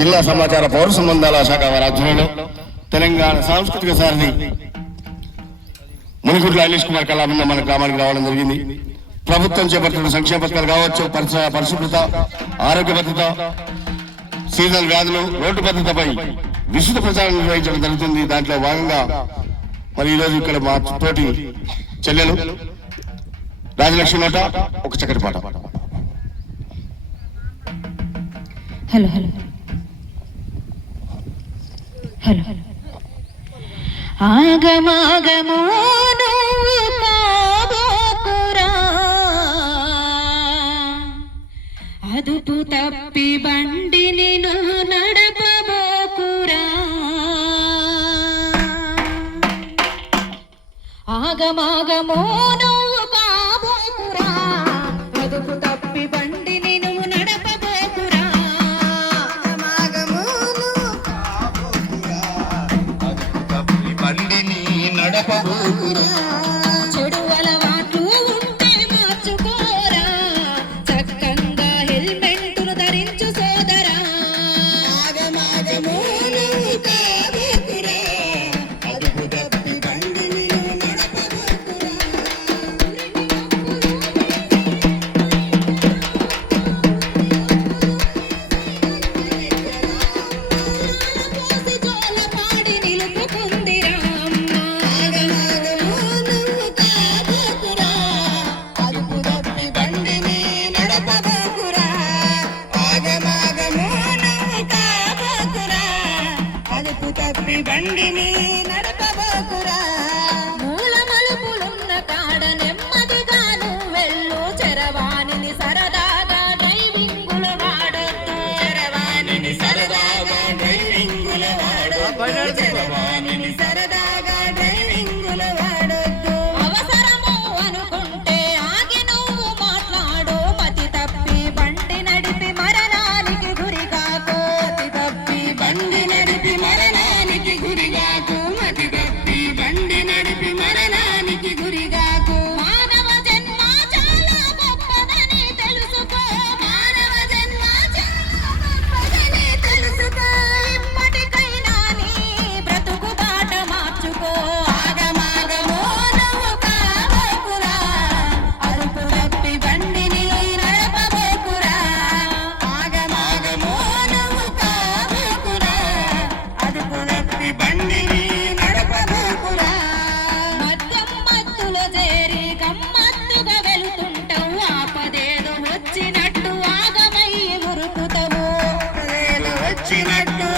జిల్లా సమాచార పౌర సంబంధాల శాఖ వారి ఆధ్వర్యంలో తెలంగాణ సాంస్కృతిక సారథి మునిగుట్ల ఐలేష్ కుమార్ కళాభిన్న మన గ్రామానికి రావడం జరిగింది. ప్రభుత్వం చేపడుతున్న సంక్షేమ పథకాలు కావచ్చు, పరిశుభ్రత, ఆరోగ్య భద్రత, సీజనల్ వ్యాధులు, రోడ్డు భద్రతపై విస్తృత ప్రచారం నిర్వహించడం జరుగుతుంది. దాంట్లో భాగంగా మరి ఈరోజు ఇక్కడ మా తోటి చెల్లెలు రాజలక్ష్మి నోట ఒక చక్కటి పాట. హలో హలో హలో ఆగమాగమో నువ్వు కాబోకురా, అదుపు తప్పి బండిని నువ్వు నడపబోకురా. ఆగమాగమో నువ్వు కాబోకురా, అదుపు తప్పి బండిని నువ్వు నడపబోకురా. చెడు అలవాట్లు ఉంటే మార్చుకోరా, చక్కంగా హెల్మెట్ను ధరించు సోదరా. బండిని నడపబోకురా, మూల మలుపులున్న కాడ నెమ్మదిగాను వెళ్ళు. చరవాణిని సరదాగా డ్రైవింగుల వాడొద్దు, చరవాణిని సరదాగా డ్రైవింగుల వాడొద్దు, చరవాణిని సరదాగా డ్రైవింగుల వాడొద్దు. అవసరము అనుకుంటే ఆగి నువ్వు మాట్లాడు, మతి తప్పి బండి నడిపి మరణానికి గురి కాకు. మతి తప్పి బండి నడిపి మరణానికి గురిగాకు, మతి తప్పి బండి నడిపి మరణానికి గురిగాకు. మానవ జన్మ చాలా గొప్పదని తెలుసుకో, మానవ జన్మ చాలా గొప్పదని తెలుసుకో. ఇప్పటికైనా నీ బ్రతుకు బాట మార్చుకో. ఆగమాగమో నువ్వు కాబోకురా, అదుపు తప్పి బండిని నడపబోకురా. ఆగమాగమో నువ్వు కాబోకురా, అదుపు తప్పి బండిని నడపబోకురా. మద్యం మత్తులో చేరి గమ్మత్తుగా వెళుతుంటావు, ఆపదేదో వచ్చినట్టు ఆగమయ్యి మురుకుతావు. ఆపదేదో వచ్చినట్టు